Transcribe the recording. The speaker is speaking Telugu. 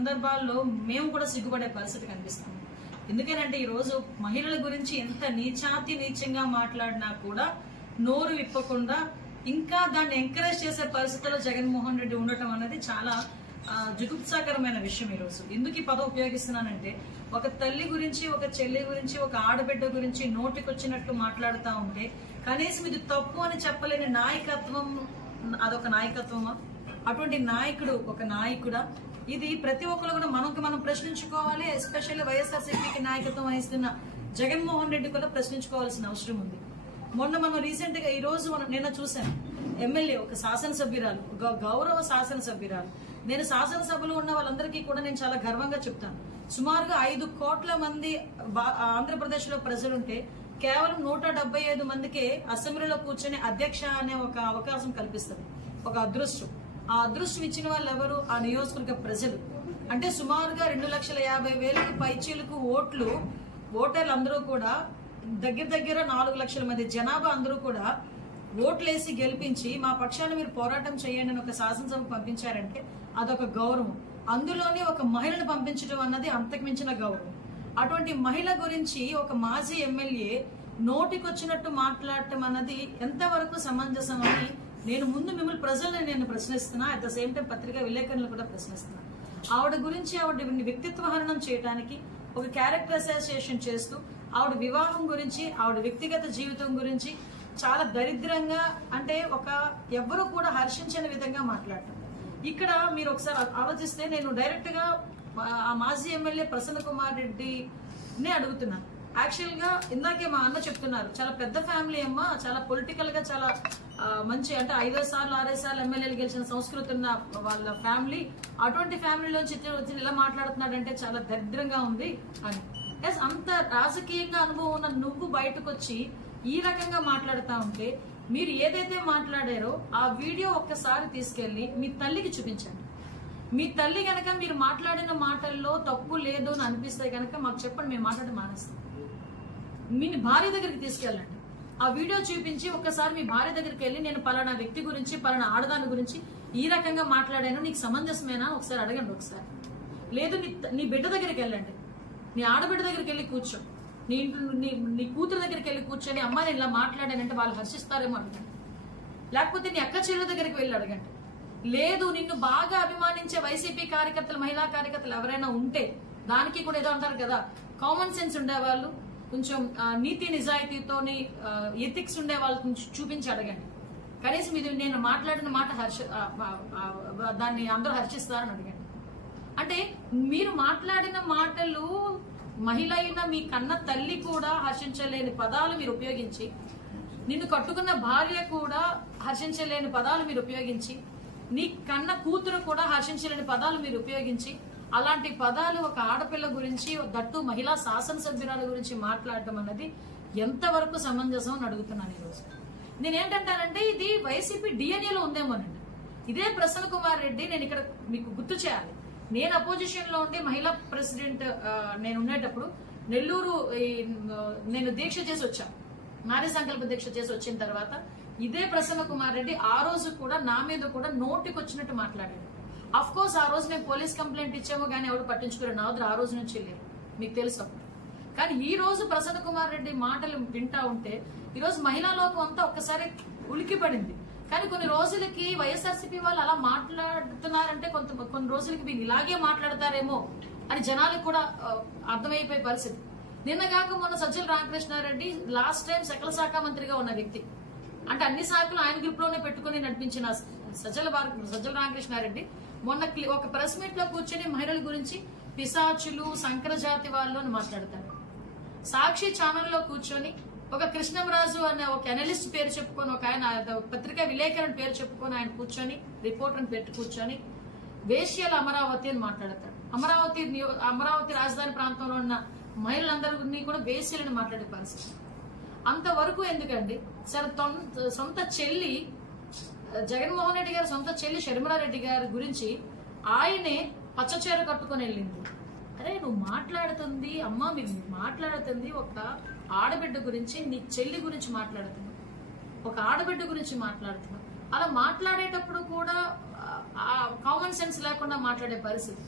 సందర్భాల్లో మేము కూడా సిగ్గుపడే పరిస్థితి కనిపిస్తుంది. ఎందుకనంటే ఈ రోజు మహిళల గురించి ఎంత నీచాతి నీచంగా మాట్లాడినా కూడా నోరు విప్పకుండా ఇంకా దాన్ని ఎంకరేజ్ చేసే పరిస్థితుల్లో జగన్మోహన్ రెడ్డి ఉండటం అనేది చాలా జుగుప్సాకరమైన విషయం. ఈ రోజు ఎందుకు ఈ పదం ఉపయోగిస్తున్నానంటే, ఒక తల్లి గురించి, ఒక చెల్లి గురించి, ఒక ఆడబిడ్డ గురించి నోటికొచ్చినట్లు మాట్లాడుతూ ఉంటే కనీసం ఇది తప్పు అని చెప్పలేని నాయకత్వం, అదొక నాయకత్వమా? అటువంటి నాయకుడు ఒక నాయకుడా? ఇది ప్రతి ఒక్కరు కూడా మనం ప్రశ్నించుకోవాలి. ఎస్పెషల్లీ వైఎస్ఆర్సీపీకి నాయకత్వం వహిస్తున్న జగన్మోహన్ రెడ్డి కూడా ప్రశ్నించుకోవాల్సిన అవసరం ఉంది. మొన్న మనం రీసెంట్ గా ఈ రోజు నిన్న చూసాం, ఎమ్మెల్యే ఒక శాసనసభ్యురాలు, గౌరవ శాసనసభ్యురాలు. నేను శాసనసభలో ఉన్న వాళ్ళందరికీ కూడా నేను చాలా గర్వంగా చెప్తాను. సుమారుగా 5 కోట్ల మంది ఆంధ్రప్రదేశ్ లో ప్రజలుంటే కేవలం 175 మందికే అసెంబ్లీలో కూర్చొని అధ్యక్ష అనే ఒక అవకాశం కల్పిస్తుంది. ఒక అదృష్టం. ఆ అదృష్టం ఇచ్చిన వాళ్ళు ఎవరు? ఆ నియోజకవర్గ ప్రజలు. అంటే సుమారుగా 2,50,000 పైచీలకు ఓటర్లు అందరూ కూడా దగ్గర 4 లక్షల మంది జనాభా అందరూ కూడా ఓట్లేసి గెలిపించి మా పక్షాన్ని మీరు పోరాటం చేయండి అని ఒక శాసనసభ పంపించారంటే అదొక గౌరవం. అందులోనే ఒక మహిళను పంపించడం అన్నది అంతకుమించిన గౌరవం. అటువంటి మహిళ గురించి ఒక మాజీ ఎమ్మెల్యే నోటికొచ్చినట్టు మాట్లాడటం అన్నది ఎంతవరకు సమంజసం అని ముందు మిమ్మల్ని ప్రజల్ని నేను ప్రశ్నిస్తున్నా. అట్ ద సేమ్ టైం పత్రికా విలేకరులు కూడా ప్రశ్నిస్తున్నా. ఆవిడ గురించి ఆవిడ వ్యక్తిత్వ హననం చేయడానికి ఒక క్యారెక్టర్ అసోసియేషన్ చేస్తూ ఆవిడ వివాహం గురించి, ఆవిడ వ్యక్తిగత జీవితం గురించి చాలా దరిద్రంగా, అంటే ఎవ్వరూ కూడా హర్షించని విధంగా మాట్లాడటం. ఇక్కడ మీరు ఒకసారి ఆలోచిస్తే నేను డైరెక్ట్ గా ఆ మాజీ ఎమ్మెల్యే ప్రసన్న కుమార్ రెడ్డిని అడుగుతున్నాను. యాక్చువల్ గా ఇందాకే మా అన్న చెప్తున్నారు, చాలా పెద్ద ఫ్యామిలీ అమ్మ, చాలా పొలిటికల్ గా చాలా మంచి, అంటే 5 సార్లు 6 సార్లు ఎమ్మెల్యేలు గెలిచిన సంస్కృతి ఉన్న వాళ్ళ ఫ్యామిలీ. అటువంటి ఫ్యామిలీలోంచి ఇలా మాట్లాడుతున్నాడంటే చాలా దరిద్రంగా ఉంది అని. అంత రాజకీయంగా అనుభవం ఉన్న నువ్వు బయటకు వచ్చి ఈ రకంగా మాట్లాడుతూ ఉంటే, మీరు ఏదైతే మాట్లాడారో ఆ వీడియో ఒక్కసారి తీసుకెళ్లి మీ తల్లికి చూపించండి. మీ తల్లి గనక మీరు మాట్లాడిన మాటల్లో తప్పు లేదు అని అనిపిస్తే గనక మాకు చెప్పండి, మేము మాట్లాడి మానేస్తాం. మీ భార్య దగ్గరికి తీసుకెళ్ళండి, ఆ వీడియో చూపించి ఒక్కసారి మీ భార్య దగ్గరికి వెళ్ళి నేను పలానా వ్యక్తి గురించి, పలానా ఆడదాని గురించి ఈ రకంగా మాట్లాడాను, నీకు సమంజసమేనా ఒకసారి అడగండి. ఒకసారి లేదు నీ బిడ్డ దగ్గరికి వెళ్ళండి, నీ ఆడబిడ్డ దగ్గరికి వెళ్ళి కూర్చో, నీ కూతురు దగ్గరికి వెళ్ళి కూర్చొని అమ్మ నేను ఇలా మాట్లాడానంటే వాళ్ళు హర్షిస్తారేమో అడగండి. లేకపోతే నీ అక్క చెల్లెల దగ్గరికి వెళ్ళి అడగండి. లేదు నిన్ను బాగా అభిమానించే వైసీపీ కార్యకర్తలు, మహిళా కార్యకర్తలు ఎవరైనా ఉంటే, దానికి కూడా ఏదో అంటారు కదా, కామన్ సెన్స్ ఉండేవాళ్ళు, కొంచెం నీతి నిజాయితీతోని ఎథిక్స్ ఉండే వాళ్ళని చూపించి అడగండి. కనీసం ఇది నేను మాట్లాడిన మాట దాన్ని అందరూ హర్షిస్తారని అడగండి. అంటే మీరు మాట్లాడిన మాటలు మహిళ అయిన మీ కన్న తల్లి కూడా హర్షించలేని పదాలు మీరు ఉపయోగించి, నిన్ను కట్టుకున్న భార్య కూడా హర్షించలేని పదాలు మీరు ఉపయోగించి, నీ కన్న కూతురు కూడా హర్షించలేని పదాలు మీరు ఉపయోగించి, అలాంటి పదాలు ఒక ఆడపిల్ల గురించి, దట్టు మహిళా శాసనసభ్యురాల గురించి మాట్లాడటం అన్నది ఎంతవరకు సమంజసం అని అడుగుతున్నాను. ఈరోజు నేనేంటంటానంటే ఇది వైసీపీ డిఎన్ఏలో ఉందేమోనండి. ఇదే ప్రసన్న కుమార్ రెడ్డి, నేను ఇక్కడ మీకు గుర్తు చేయాలి, నేను అపోజిషన్ లో ఉండి మహిళా ప్రెసిడెంట్ నేను ఉండేటప్పుడు నెల్లూరు నేను దీక్ష చేసి వచ్చాను, నారీ సంకల్ప దీక్ష చేసి వచ్చిన తర్వాత ఇదే ప్రసన్న కుమార్ రెడ్డి ఆ రోజు కూడా నా మీద కూడా నోటికి వచ్చినట్టు మాట్లాడాడు. అఫ్ కోర్స్ ఆ రోజు నేను పోలీస్ కంప్లైంట్ ఇచ్చాము కానీ ఎవరు పట్టించుకోలేదు, నా వద్ద ఆ రోజు నుంచి లేదు, మీకు తెలుసు. కానీ ఈ రోజు ప్రసన్న కుమార్ రెడ్డి మాటలు వింటా ఉంటే ఈ రోజు మహిళా లోకం అంతా ఒక్కసారి ఉలికి పడింది. కానీ కొన్ని రోజులకి వైఎస్ఆర్సీపీ వాళ్ళు అలా మాట్లాడుతున్నారంటే కొన్ని రోజులకి వీళ్ళు ఇలాగే మాట్లాడతారేమో అని జనాలకు కూడా అర్థమైపోయే పరిస్థితి. నిన్నగాక మొన్న సజ్జల రామకృష్ణారెడ్డి లాస్ట్ టైం సకల శాఖ మంత్రిగా ఉన్న వ్యక్తి, అంటే అన్ని శాఖలు ఆయన గ్రూప్ లోనే పెట్టుకుని నడిపించిన సజ్జల రామకృష్ణారెడ్డి మొన్న ఒక ప్రెస్ మీట్ లో కూర్చొని మహిళల గురించి పిశాచులు, సంకరజాతి వాళ్ళు అని మాట్లాడతారు. సాక్షి ఛానల్లో కూర్చొని ఒక కృష్ణంరాజు అనే ఒక అనలిస్ట్ పేరు చెప్పుకొని, ఒక ఆయన పత్రికా విలేకరుని పేరు చెప్పుకొని ఆయన కూర్చొని, రిపోర్టర్ పెట్టి కూర్చొని వేశ్యల అమరావతి అని మాట్లాడతాడు. అమరావతి రాజధాని ప్రాంతంలో ఉన్న మహిళలందరినీ కూడా వేశ్యలని మాట్లాడే పరిస్థితి. అంతవరకు ఎందుకండి? సరే, సొంత చెల్లి జగన్మోహన్ రెడ్డి గారి సొంత చెల్లి షర్మిలారెడ్డి గారి గురించి ఆయనే పచ్చచీర కట్టుకొని వెళ్ళింది. అరే నువ్వు మాట్లాడుతుంది అమ్మా, మీరు మాట్లాడుతుంది ఒక ఆడబిడ్డ గురించి, నీ చెల్లి గురించి మాట్లాడుతున్నావు, ఒక ఆడబిడ్డ గురించి మాట్లాడుతున్నావు. అలా మాట్లాడేటప్పుడు కూడా కామన్ సెన్స్ లేకుండా మాట్లాడే పరిస్థితి.